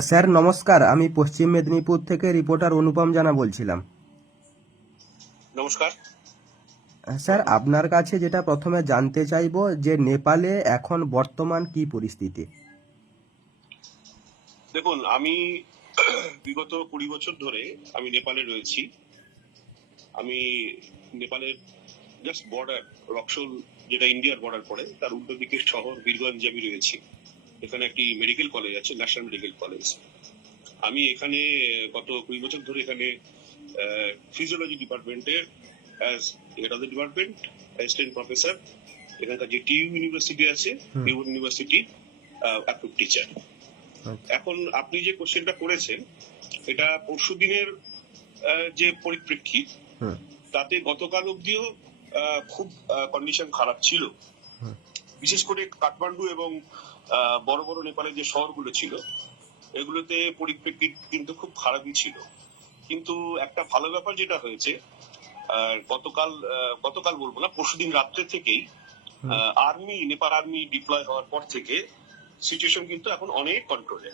Sir নমস্কার। আমি পশ্চিম মেদিনীপুর থেকে রিপোর্টার অনুপম জানা বলছিলাম। নমস্কার। স্যার আপনার কাছে যেটা প্রথমে জানতে চাইব যে নেপালে এখন বর্তমান কি পরিস্থিতি? দেখুন আমি বিগত কুড়ি বছর ধরে আমি নেপালে রয়েছি। আমি নেপালের জাস্ট বর্ডার রক্সল যেটা ইন্ডিয়ার বর্ডার পড়ে তার উল্টো দিকে শহর বীরগঞ্জে আমি রয়েছি। এখানে একটি মেডিকেল কলেজ আছে ন্যাশনাল মেডিকেল কলেজ আমি এখানে গত কুড়ি বছর ধরে এখানে ফিজিওলজি ডিপার্টমেন্টের as head of the department assistant professor এখানকার যে টিউ ইউনিভার্সিটি আছে টিউ ইউনিভার্সিটি অ্যাপ্রুভ টিচার। এখন আপনি যে কোশ্চেনটা করেছেন এটা পরশু দিনের যে পরিপ্রেক্ষিত তাতে গতকাল অব্দিও খুব কন্ডিশন খারাপ ছিল। বিশেষ করে কাঠমান্ডু এবং বড় বড় নেপালের যে শহরগুলো ছিল এগুলোতে পরিপ্রেক্ষিত কিন্তু খুব খারাপই ছিল। কিন্তু একটা ভালো ব্যাপার যেটা হয়েছে গতকাল গতকাল বলব না পরশুদিন রাত্রে থেকেই আর্মি নেপাল আর্মি ডিপ্লয় হওয়ার পর থেকে সিচুয়েশন কিন্তু এখন অনেক কন্ট্রোলে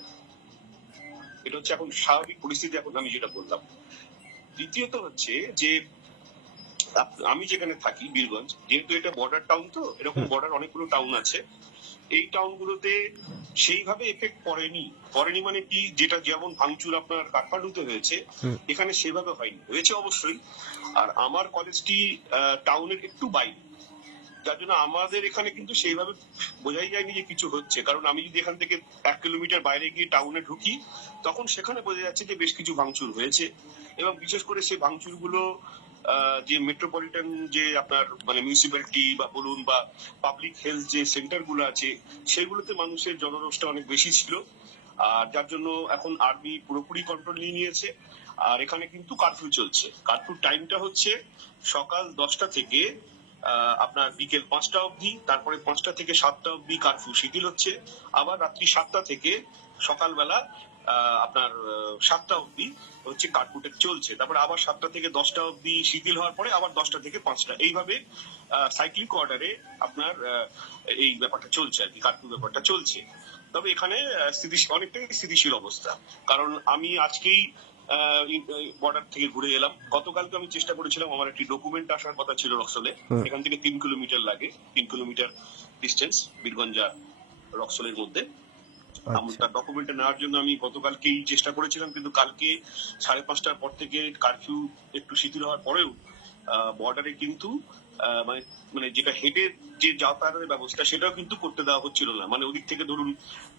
এটা হচ্ছে এখন স্বাভাবিক পরিস্থিতি এখন আমি যেটা বললাম। দ্বিতীয়ত হচ্ছে যে আমি যেখানে থাকি বীরগঞ্জ যেহেতু এটা বর্ডার টাউন তো এরকম বর্ডার অনেকগুলো টাউন আছে। এই টাউনগুলোতে সেইভাবে এফেক্ট পড়েনি। পড়েনি মানে কি? যেটা যেমন ভাঙচুর আপনার কাঠমান্ডুতে হয়েছে এখানে সেভাবে হয়নি। হয়েছে অবশ্যই। আর আমার কলেজটি টাউনের একটু বাইরে। যার জন্য আমাদের এখানে কিন্তু সেইভাবে বোঝাই যায়নি যে কিছু হচ্ছে। কারণ আমি যদি এখান থেকে এক কিলোমিটার বাইরে গিয়ে টাউনে ঢুকি তখন সেখানে বোঝা যাচ্ছে যে বেশ কিছু ভাঙচুর হয়েছে। এবং বিশেষ করে সেই ভাঙচুরগুলো আহ, যে মেট্রোপলিটন যে আপনার মানে মিউনিসিপ্যালিটি বা বলুন বা পাবলিক হেলথ যে সেন্টারগুলো আছে, সেগুলোতে মানুষের জনরোষটা অনেক বেশি ছিল। আর যার জন্য এখন আর্মি পুরোপুরি কন্ট্রোল নিয়ে নিয়েছে। আর এখানে কিন্তু কারফিউ চলছে। কারফিউ টাইমটা হচ্ছে সকাল দশটা থেকে আপনার বিকেল পাঁচটা অবধি, তারপরে পাঁচটা থেকে সাতটা অবধি কারফিউ শিথিল হচ্ছে। আবার রাত্রি সাতটা থেকে সকালবেলা আপনার সাতটা অবধি হচ্ছে কার্ফিউটা চলছে। তারপরে আবার সাতটা থেকে দশটা অবধি শিথিল হওয়ার পরে আবার দশটা থেকে পাঁচটা। এইভাবে সাইক্লিক অর্ডারে আপনার এই ব্যাপারটা চলছে আর কি কার্ফিউ ব্যাপারটা চলছে। তবে এখানে স্থিতিশীল অনেকটাই স্থিতিশীল অবস্থা। কারণ আমি আজকেই বর্ডার থেকে ঘুরে এলাম। গতকালকে আমি চেষ্টা করেছিলাম আমার একটি ডকুমেন্ট আসার কথা ছিল রক্সলে। এখান থেকে তিন কিলোমিটার লাগে তিন কিলোমিটার ডিস্টেন্স বীরগঞ্জা রক্সলের মধ্যে। তার ডকুমেন্টটা নেওয়ার জন্য আমি গতকালকেই চেষ্টা করেছিলাম, কিন্তু কালকে সাড়ে পাঁচটার পর থেকে কারফিউ একটু শিথিল হওয়ার পরেও বর্ডারে কিন্তু মানে মানে যেটা হেডের যে যাতায়াতের ব্যবস্থা, সেটাও কিন্তু করতে দেওয়া হচ্ছিল না। মানে ওদিক থেকে ধরুন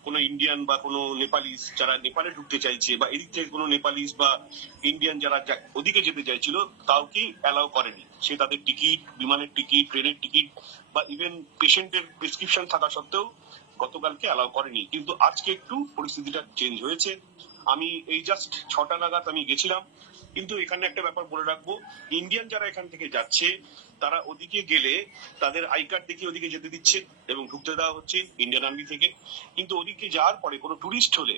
কোনো ইন্ডিয়ান বা কোনো নেপালিস যারা নেপালে ঢুকতে চাইছে বা এদিক থেকে কোনো নেপালিস বা ইন্ডিয়ান যারা ওদিকে যেতে চাইছিল কাউকে অ্যালাউ করেনি। সে তাদের টিকিট বিমানের টিকিট ট্রেনের টিকিট বা ইভেন পেশেন্টের প্রেসক্রিপশন থাকা সত্ত্বেও গতকালকে অ্যালাউ করেনি। কিন্তু আজকে একটু পরিস্থিতিটা চেঞ্জ হয়েছে। আমি এই জাস্ট ছটা নাগাদ আমি গেছিলাম। কিন্তু এখানে একটা ব্যাপার বলে রাখব। ইন্ডিয়ান যারা এখান থেকে যাচ্ছে, তারা ওদিকে গেলে তাদের আই কার্ড দেখিয়ে ওদিকে যেতে দিচ্ছে এবং ঢুকতে দেওয়া হচ্ছে ইন্ডিয়ান আর্মি থেকে। কিন্তু ওদিকে যাওয়ার পরে কোনো টুরিস্ট হলে,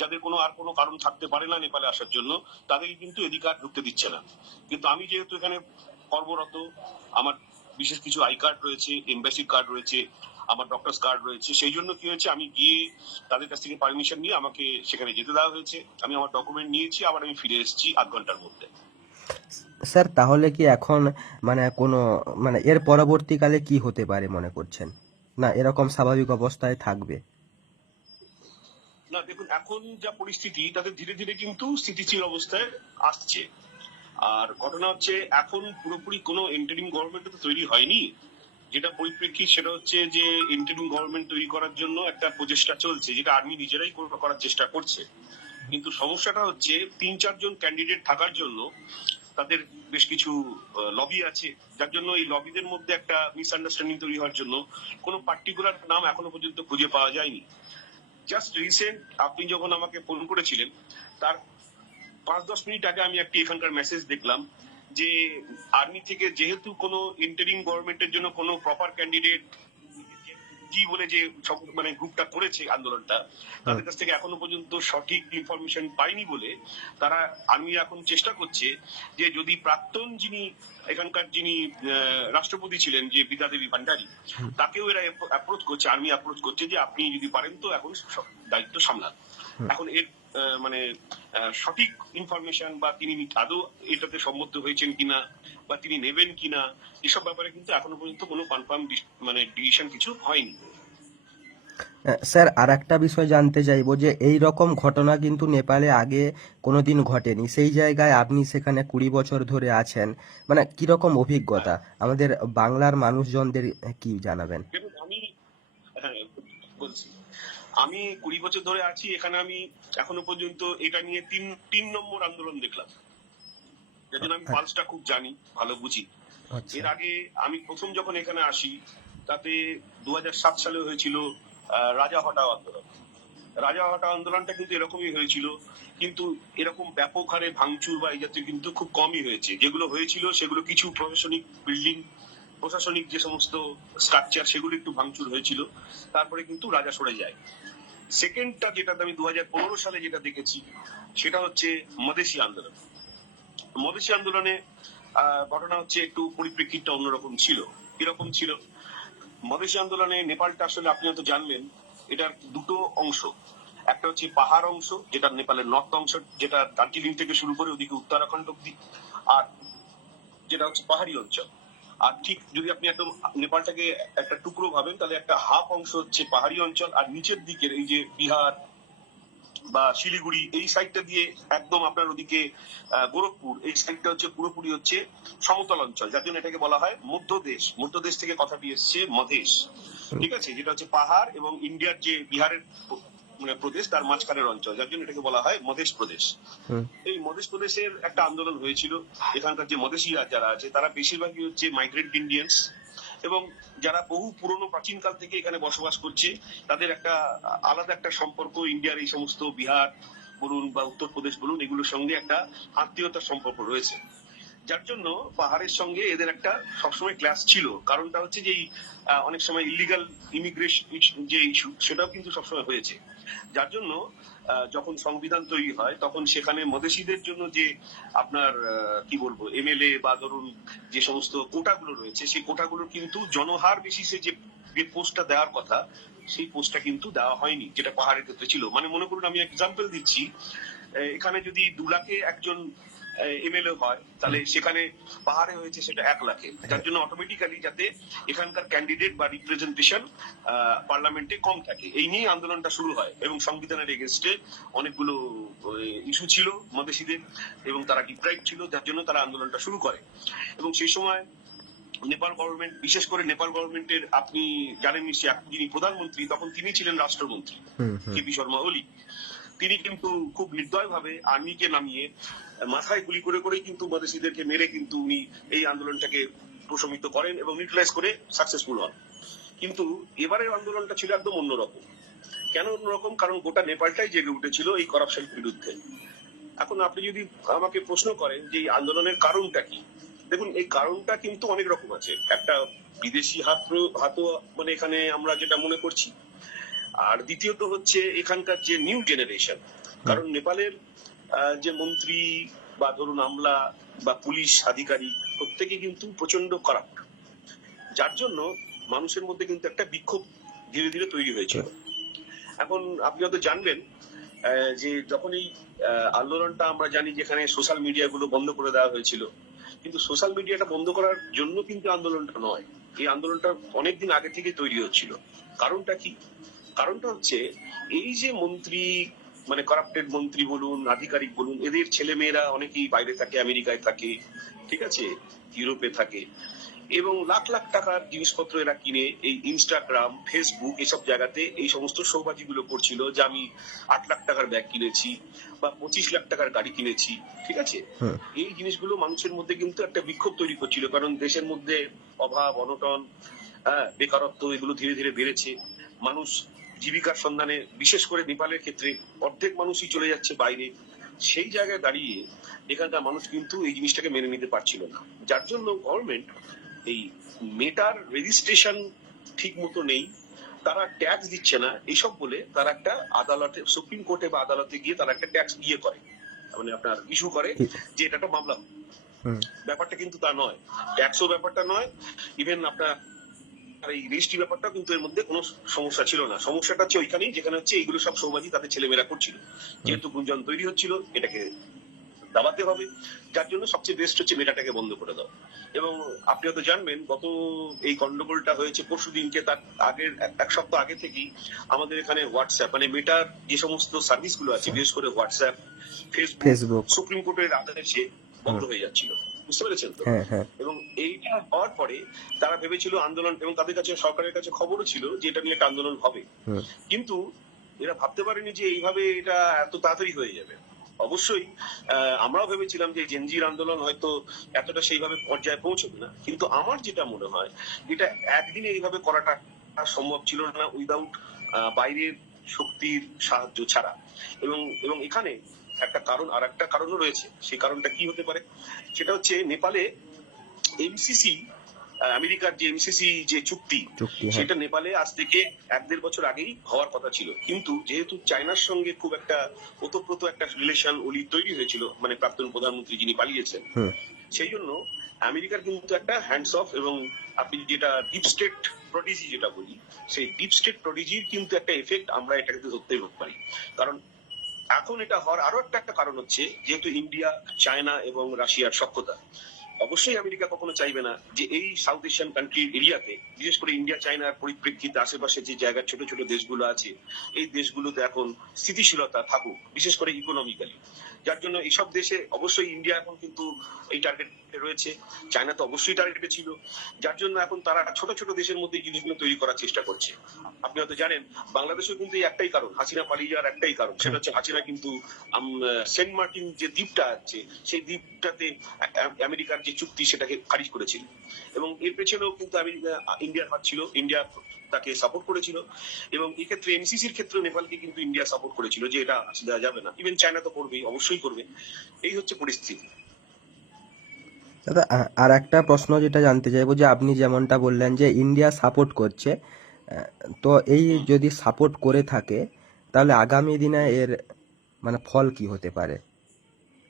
যাদের কোনো আর কোনো কারণ থাকতে পারে না নেপালে আসার জন্য তাদেরকে কিন্তু এদিকে আর ঢুকতে দিচ্ছে না। কিন্তু আমি যেহেতু এখানে কর্মরত, আমার বিশেষ কিছু আই কার্ড রয়েছে এমবাসি কার্ড রয়েছে আমার ডক্টরস কার্ড রয়েছে। সেই জন্য কি হয়েছে আমি গিয়ে তাদের কাছ থেকে পারমিশন নিয়ে আমাকে সেখানে যেতে দেওয়া হয়েছে। আমি আমার ডকুমেন্ট নিয়েছি আবার আমি ফিরে এসেছি আধ ঘণ্টার মধ্যে। স্যার তাহলে কি এখন মানে কোনো মানে এর পরবর্তীকালে কি হতে পারে মনে করছেন? না এরকম স্বাভাবিক অবস্থায় থাকবে? না দেখুন এখন যা পরিস্থিতি তাতে ধীরে ধীরে কিন্তু স্থিতিশীল অবস্থায় আসছে। আর ঘটনা হচ্ছে এখন পুরোপুরি কোনো ইন্টারিম গভর্নমেন্ট তো তৈরি হয়নি। যেটা পরিপ্রেক্ষিত সেটা হচ্ছে যে ইন্টারিম গভর্নমেন্ট তৈরি করার জন্য একটা প্রচেষ্টা চলছে, যেটা আর্মি নিজেরাই করার চেষ্টা করছে। কিন্তু সমস্যাটা হচ্ছে তিন চারজন ক্যান্ডিডেট থাকার জন্য তাদের বেশ কিছু লবি আছে। যার জন্য এই লবিদের মধ্যে একটা মিসআন্ডারস্ট্যান্ডিং তৈরি হওয়ার জন্য কোনো পার্টিকুলার নাম এখনও পর্যন্ত খুঁজে পাওয়া যায়নি। জাস্ট রিসেন্ট আপনি যখন আমাকে ফোন করেছিলেন, তার পাঁচ, দশ মিনিট আগে আমি একটি এখানকার মেসেজ দেখলাম যে আর্মি থেকে যেহেতু কোনো ইন্টারিম গভর্নমেন্টের জন্য কোনো প্রপার ক্যান্ডিডেট কি বলে যে মানে গ্রুপটা করেছে আন্দোলনটা তাদের কাছ থেকে এখনও পর্যন্ত সঠিক ইনফরমেশন পাইনি বলে তারা আর্মি এখন চেষ্টা করছে যে যদি প্রাক্তন যিনি এখানকার যিনি রাষ্ট্রপতি ছিলেন যে বিদ্যা দেবী ভান্ডারী তাকেও এরা অ্যাপ্রোচ করছে আর্মি অ্যাপ্রোচ করছে যে আপনি যদি পারেন তো এখন দায়িত্ব সামলান। এখন এর মানে সঠিক ইনফরমেশন বা তিনি আদৌ এটাতে সম্মত হয়েছেন কিনা বা তিনি নেবেন কিনা এসব ব্যাপারে কিন্তু এখনও পর্যন্ত কোনো কনফার্ম মানে ডিসিশন কিছু হয়নি। স্যার আর একটা বিষয় জানতে চাইব যে এই রকম ঘটনা কিন্তু নেপালে আগে কোনোদিন ঘটেনি। সেই জায়গায় আপনি সেখানে কুড়ি বছর ধরে আছেন। মানে কীরকম অভিজ্ঞতা? আমাদের বাংলার মানুষজনদের কি জানাবেন? আমি হ্যাঁ বলছি। আমি কুড়ি বছর ধরে আছি এখানে আমি এখনও পর্যন্ত এটা নিয়ে তিন তিন নম্বর আন্দোলন দেখলাম। যার জন্য আমি পালসটা খুব জানি ভালো বুঝি। আচ্ছা। এর আগে আমি প্রথম যখন এখানে আসি তাতে দু হাজার সাত সালে হয়েছিল আহ, রাজা হটাও আন্দোলন। রাজা হটাও আন্দোলনটা কিন্তু এরকমই হয়েছিল কিন্তু এরকম ব্যাপক হারে ভাঙচুর বা এই জাতীয় কিন্তু খুব কমই হয়েছে। যেগুলো হয়েছিল সেগুলো কিছু প্রশাসনিক বিল্ডিং প্রশাসনিক যে সমস্ত স্ট্রাকচার সেগুলো একটু ভাঙচুর হয়েছিল, তারপরে কিন্তু রাজা সরে যায়। সেকেন্ডটা যেটা আমি দু হাজার পনেরো সালে যেটা দেখেছি, সেটা হচ্ছে মদেশি আন্দোলন। মদেশি আন্দোলনে ঘটনা হচ্ছে একটু পরিপ্রেক্ষিতটা অন্যরকম ছিল। কীরকম ছিল? মদেশি আন্দোলনে নেপালটা আসলে আপনি হয়তো জানবেন, এটার দুটো অংশ। একটা হচ্ছে পাহাড় অংশ, যেটা নেপালের নর্থ অংশ, যেটা দার্জিলিং থেকে শুরু করে ওদিকে উত্তরাখণ্ড অব্দি আর যেটা হচ্ছে পাহাড়ি অঞ্চল। আর ঠিক যদি আপনি একদম নেপালটাকে একটা টুকরো ভাবেন তাহলে একটা হাফ অংশ হচ্ছে পাহাড়ি অঞ্চল আর নিচের দিকের এই যে বিহার বা শিলিগুড়ি এই সাইডটা দিয়ে একদম আপনার ওদিকে গোরখপুর এই সাইডটা হচ্ছে পুরোপুরি হচ্ছে সমতল অঞ্চল যার জন্য এটাকে বলা হয় মধ্যদেশ। মধ্যদেশ থেকে কথাটি এসছে মধেশ ঠিক আছে? যেটা হচ্ছে পাহাড় এবং ইন্ডিয়ার যে বিহারের মানে প্রদেশ তার মাঝখানের অঞ্চল। যার জন্য এটাকে বলা হয় মধেশ প্রদেশ। এই মধেশ প্রদেশের একটা আন্দোলন হয়েছিল। এখানকার যে মধেশিরা যারা আছে তারা বেশিরভাগই হচ্ছে মাইগ্রেন্ট ইন্ডিয়ান্স এবং যারা বহু পুরনো প্রাচীনকাল থেকে এখানে বসবাস করছে তাদের একটা আলাদা একটা সম্পর্ক ইন্ডিয়ার এই সমস্ত বিহার বলুন বা উত্তরপ্রদেশ বলুন এগুলোর সঙ্গে একটা আত্মীয়তার সম্পর্ক রয়েছে। যার জন্য পাহাড়ের সঙ্গে এদের একটা সবসময় ক্লাস ছিল। কারণটা হচ্ছে যে অনেক সময় ইলিগাল ইমিগ্রেশন যে ইস্যু সেটাও কিন্তু সবসময় হয়েছে। যার জন্য যখন সংবিধান তৈরি হয়, তখন সেখানে মদেশিদের জন্য যে আপনার কি বলব, এমএলএ বা ধরুন যে সমস্ত কোটাগুলো রয়েছে, সেই কোটাগুলোর কিন্তু জনহার বেসিসে যে যে পোস্টটা দেওয়ার কথা, সেই পোস্টটা কিন্তু দেওয়া হয়নি, যেটা পাহাড়ের ক্ষেত্রে ছিল। মানে মনে করুন, আমি এক্সাম্পল দিচ্ছি এখানে যদি দু লাখে একজন এমএলএ হয়। তাহলে সেখানে পাহাড়ে হয়েছে সেটা এক লাখে। যার জন্য অটোমেটিক্যালি যাতে এখানকার ক্যান্ডিডেট বা রিপ্রেজেন্টেশন পার্লামেন্টে কম থাকে। এই নিয়ে আন্দোলনটা শুরু হয় এবং সংবিধানের এগেনস্টে অনেকগুলো ইস্যু ছিল মদেশীদের এবং তারা ডিপ্রাইভ ছিল যার জন্য তারা আন্দোলনটা শুরু করে। এবং সেই সময় নেপাল গভর্নমেন্ট বিশেষ করে নেপাল গভর্নমেন্টের আপনি জানেন নিশ্চয়ই যিনি প্রধানমন্ত্রী তখন তিনি ছিলেন রাষ্ট্রমন্ত্রী কেপি শর্মা ওলি। তিনি কিন্তু খুব নির্দয় ভাবে আর্মিকে নামিয়ে মাথায় গুলি করে করে কিন্তু মদেশীদেরকে মেরে কিন্তু উনি এই আন্দোলনটাকে প্রশমিত করেন এবং নিউট্রালাইজ করে সাকসেসফুল হন। কিন্তু এবারের আন্দোলনটা ছিল একদম অন্যরকম। কেন অন্যরকম? কারণ গোটা নেপালটাই জেগে উঠেছিল এই করাপশন বিরুদ্ধে। এখন আপনি যদি আমাকে প্রশ্ন করেন যে এই আন্দোলনের কারণটা কি? দেখুন, এই কারণটা কিন্তু অনেক রকম আছে। একটা বিদেশি হাত হাতও মানে এখানে আমরা যেটা মনে করছি আর দ্বিতীয়ত হচ্ছে এখানকার যে নিউ জেনারেশন কারণ নেপালের যে মন্ত্রী বা ধরুন আমলা বা পুলিশ আধিকারিক প্রত্যেকে কিন্তু প্রচণ্ড খারাপ যার জন্য মানুষের মধ্যে কিন্তু একটা বিক্ষোভ ধীরে ধীরে তৈরি হয়েছিল। এখন আপনি হয়তো জানবেন আহ, যে যখন এই আন্দোলনটা আমরা জানি যেখানে সোশ্যাল মিডিয়া গুলো বন্ধ করে দেওয়া হয়েছিল কিন্তু সোশ্যাল মিডিয়াটা বন্ধ করার জন্য কিন্তু আন্দোলনটা নয়। এই আন্দোলনটা অনেকদিন আগে থেকে তৈরি হচ্ছিল। কারণটা কি? কারণটা হচ্ছে এই যে মন্ত্রী মানে করাপ্টেড মন্ত্রী বলুন আধিকারিক বলুন এদের ছেলে মেয়েরা অনেকেই বাইরে থাকে আমেরিকায় থাকে ঠিক আছে? ইউরোপে থাকে। এবং লাখ লাখ টাকার জিনিসপত্র এরা কিনে এই ইনস্টাগ্রাম ফেসবুক এসব জায়গাতে এই সমস্ত সৌবাজিগুলো করছিল যে আমি আট লাখ টাকার ব্যাগ কিনেছি বা পঁচিশ লাখ টাকার গাড়ি কিনেছি ঠিক আছে? এই জিনিসগুলো মানুষের মধ্যে কিন্তু একটা বিক্ষোভ তৈরি করছিল কারণ দেশের মধ্যে অভাব অনটন হ্যাঁ বেকারত্ব এগুলো ধীরে ধীরে বেড়েছে। মানুষ জীবিকার সন্ধানে বিশেষ করে নেপালের ক্ষেত্রে অর্ধেক মানুষই চলে যাচ্ছে বাইরে। সেই জায়গায় দাঁড়িয়ে এখানকার মানুষ কিন্তু এই জিনিসটাকে মেনে নিতে পারছিল না। যার জন্য গভর্নমেন্ট এই মেটার রেজিস্ট্রেশন ঠিক মতো নেই। তারা ট্যাক্স দিচ্ছে না। এইসব বলে তারা একটা আদালতে সুপ্রিম কোর্টে বা আদালতে গিয়ে তারা একটা ট্যাক্স ইয়ে করে। মানে আপনার ইস্যু করে যে এটা একটা মামলা। ব্যাপারটা কিন্তু তা নয়। ট্যাক্সও ব্যাপারটা নয়। ইভেন আপনার এই রেজিস্ট্রি ব্যাপারটা কিন্তু এর মধ্যে কোনো সমস্যা ছিল না। সমস্যাটা হচ্ছে ওইখানেই যেখানে হচ্ছে এইগুলো সব সৌবাজি তাদের ছেলেমেয়েরা করছিল। যেহেতু গুঞ্জন তৈরি হচ্ছিল এটাকে দাবাতে হবে। যার জন্য সবচেয়ে বেস্ট হচ্ছে মেটাটাকে বন্ধ করে দাও। এবং আপনি হয়তো জানবেন গত এই গন্ডগোলটা হয়েছে পরশু দিনকে তার আগের এক- সপ্তাহ আগে থেকেই আমাদের এখানে হোয়াটসঅ্যাপ মানে মেটার যে সমস্ত সার্ভিসগুলো আছে বিশেষ করে হোয়াটসঅ্যাপ ফেসবুক ফেসবুক সুপ্রিম কোর্টের আদেশে বন্ধ হয়ে যাচ্ছিল। বুঝতে পেরেছেন তো? হ্যাঁ হ্যাঁ। এবং এইটা হওয়ার পরে তারা ভেবেছিল আন্দোলন এবং তাদের কাছে সরকারের কাছে খবরও ছিল যে এটা নিয়ে একটা আন্দোলন হবে। কিন্তু এরা ভাবতে পারেনি যে এইভাবে এটা এত তাড়াতাড়ি হয়ে যাবে। অবশ্যই আমরাও ভেবেছিলাম যে জেনজির আন্দোলন হয়তো এতটা সেইভাবে পর্যায়ে পৌঁছবে না। কিন্তু আমার যেটা মনে হয় এটা একদিনে এইভাবে করাটা সম্ভব ছিল না উইদাউট বাইরের শক্তির সাহায্য ছাড়া। এবং এবং এখানে একটা কারণ আর একটা কারণও রয়েছে। সেই কারণটা কি হতে পারে? সেটা হচ্ছে নেপালে এমসিসি আমেরিকার যে এমসিসি যে চুক্তি হ্যাঁ। সেটা নেপালে আজ থেকে এক দেড় বছর আগেই হওয়ার কথা ছিল। কিন্তু যেহেতু চায়নার সঙ্গে খুব একটা ওতপ্রোত একটা রিলেশন ওলি তৈরি হয়েছিল মানে প্রাক্তন প্রধানমন্ত্রী যিনি পালিয়েছেন সেই জন্য আমেরিকার কিন্তু একটা হ্যান্ডস অফ এবং আপনি যেটা ডিপ স্টেট প্রডিজি যেটা বলি সেই ডিপ স্টেট প্রডিজির কিন্তু একটা এফেক্ট আমরা এটাকে ধরতেই পারি। কারণ এখন এটা হওয়ার আরও একটা কারণ হচ্ছে যেহেতু ইন্ডিয়া চায়না এবং রাশিয়ার সক্ষতা অবশ্যই আমেরিকা কখনো চাইবে না যে এই সাউথ এশিয়ান কান্ট্রির এরিয়াতে বিশেষ করে ইন্ডিয়া চায়নার পরিপ্রেক্ষিতে আশেপাশে যে জায়গার ছোট ছোট দেশগুলো আছে, এই দেশগুলোতে এখন স্থিতিশীলতা থাকুক, বিশেষ করে ইকোনমিক্যালি যার জন্য এইসব দেশে অবশ্যই ইন্ডিয়া এখন কিন্তু এই টার্গেটে রয়েছে চায়না তো অবশ্যই টার্গেটে ছিল। যার জন্য এখন তারা ছোট ছোট দেশের মধ্যে জিনিসগুলো তৈরি করার চেষ্টা করছে। আপনি হয়তো জানেন, বাংলাদেশেও কিন্তু এই একটাই কারণ, হাসিনা পালিয়ে যাওয়ার একটাই কারণ। সেটা হচ্ছে হাসিনা কিন্তু সেন্ট মার্টিন যে দ্বীপটা আছে, সেই দ্বীপটাতে আমেরিকার যে চুক্তি সেটাকে খারিজ করেছিল। এবং এর পেছনেও কিন্তু আমেরিকা, ইন্ডিয়ার হাত ছিল, ইন্ডিয়া তাকে সাপোর্ট করেছিল। এবং এক্ষেত্রে এমসিসির ক্ষেত্রে নেপালকে কিন্তু ইন্ডিয়া সাপোর্ট করেছিল যে এটা দেওয়া যাবে না। ইভেন চায়না তো করবেই, অবশ্যই করবে। এই হচ্ছে পরিস্থিতি। দাদা আর একটা প্রশ্ন যেটা জানতে চাইব যে আপনি যেমনটা বললেন যে ইন্ডিয়া সাপোর্ট করছে তো এই যদি সাপোর্ট করে থাকে, তাহলে আগামী দিনে এর মানে ফল কি হতে পারে?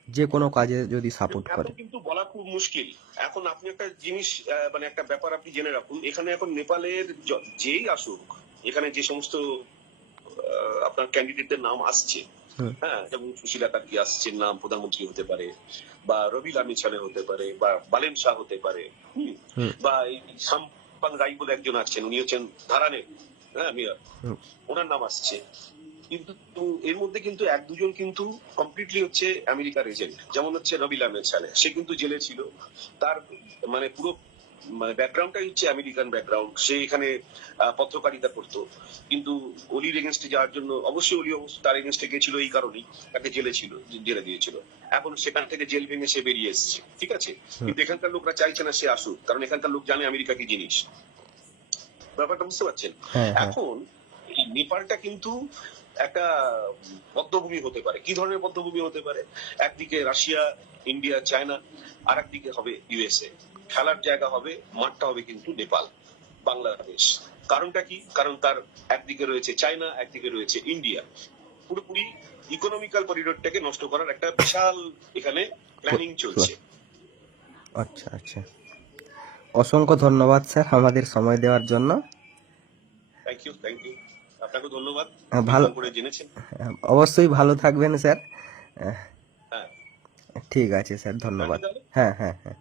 যে কোনো কাজে যদি সাপোর্ট করে কিন্তু বলা খুব মুশকিল এখন আপনি একটা জিনিস মানে একটা ব্যাপার আপনি জেনে রাখুন এখানে এখন নেপালের যেই আসুক এখানে যে সমস্ত আপনার ক্যান্ডিডেটদের নাম আসছে। হ্যাঁ যেমন সুশীলা কার্কি আসছেন নাম প্রধানমন্ত্রী হতে পারে বা রবি লামি ছালে হতে পারে বা বালেন শাহ হতে পারে। বা এই সাম্পাং রাই বলে একজন আছেন উনি হচ্ছেন ধারানে হ্যাঁ হুম। ওনার নাম আসছে কিন্তু এর মধ্যে কিন্তু এক দুজন কিন্তু কমপ্লিটলি হচ্ছে আমেরিকার এজেন্ট যেমন হচ্ছে রবি লামের ছালে সে কিন্তু জেলে ছিল। তার মানে পুরো মানে ব্যাকগ্রাউন্ডটাই হচ্ছে আমেরিকান ব্যাকগ্রাউন্ড সে এখানে পত্রকারিতা করতো। কিন্তু অলির এগেনস্টে যাওয়ার জন্য অবশ্যই অলি তার এগেনস্টে গেছিল এই কারণেই। তাকে জেলে ছিল জেলে দিয়েছিল। এখন সেখান থেকে জেল ভেঙে সে বেরিয়ে এসেছে। ঠিক আছে? কিন্তু এখানকার লোকরা চাইছে না সে আসুক। কারণ এখানকার লোক জানে আমেরিকা কি জিনিস। ব্যাপারটা বুঝতে পারছেন? হ্যাঁ হ্যাঁ। এখন এই নেপালটা কিন্তু একটা বদ্ধভূমি হতে পারে। কি ধরনের বদ্ধভূমি হতে পারে? একদিকে রাশিয়া ইন্ডিয়া চায়না আর একদিকে হবে ইউএসএ। খেলার জায়গা হবে মাঠটা হবে কিন্তু নেপাল বাংলাদেশ। কারণটা কি? কারণ তার একদিকে রয়েছে চায়না একদিকে রয়েছে ইন্ডিয়া। পুরোপুরি ইকোনমিক্যাল করিডোরটাকে নষ্ট করার একটা বিশাল এখানে প্ল্যানিং চলছে। আচ্ছা আচ্ছা। অসংখ্য ধন্যবাদ স্যার আমাদের সময় দেওয়ার জন্য। থ্যাংক ইউ থ্যাংক ইউ আপনাকে ধন্যবাদ। হ্যাঁ, ভালো- করে জেনেছেন। অবশ্যই ভালো থাকবেন স্যার। হ্যাঁ। ঠিক আছে স্যার ধন্যবাদ। হ্যাঁ হ্যাঁ হ্যাঁ।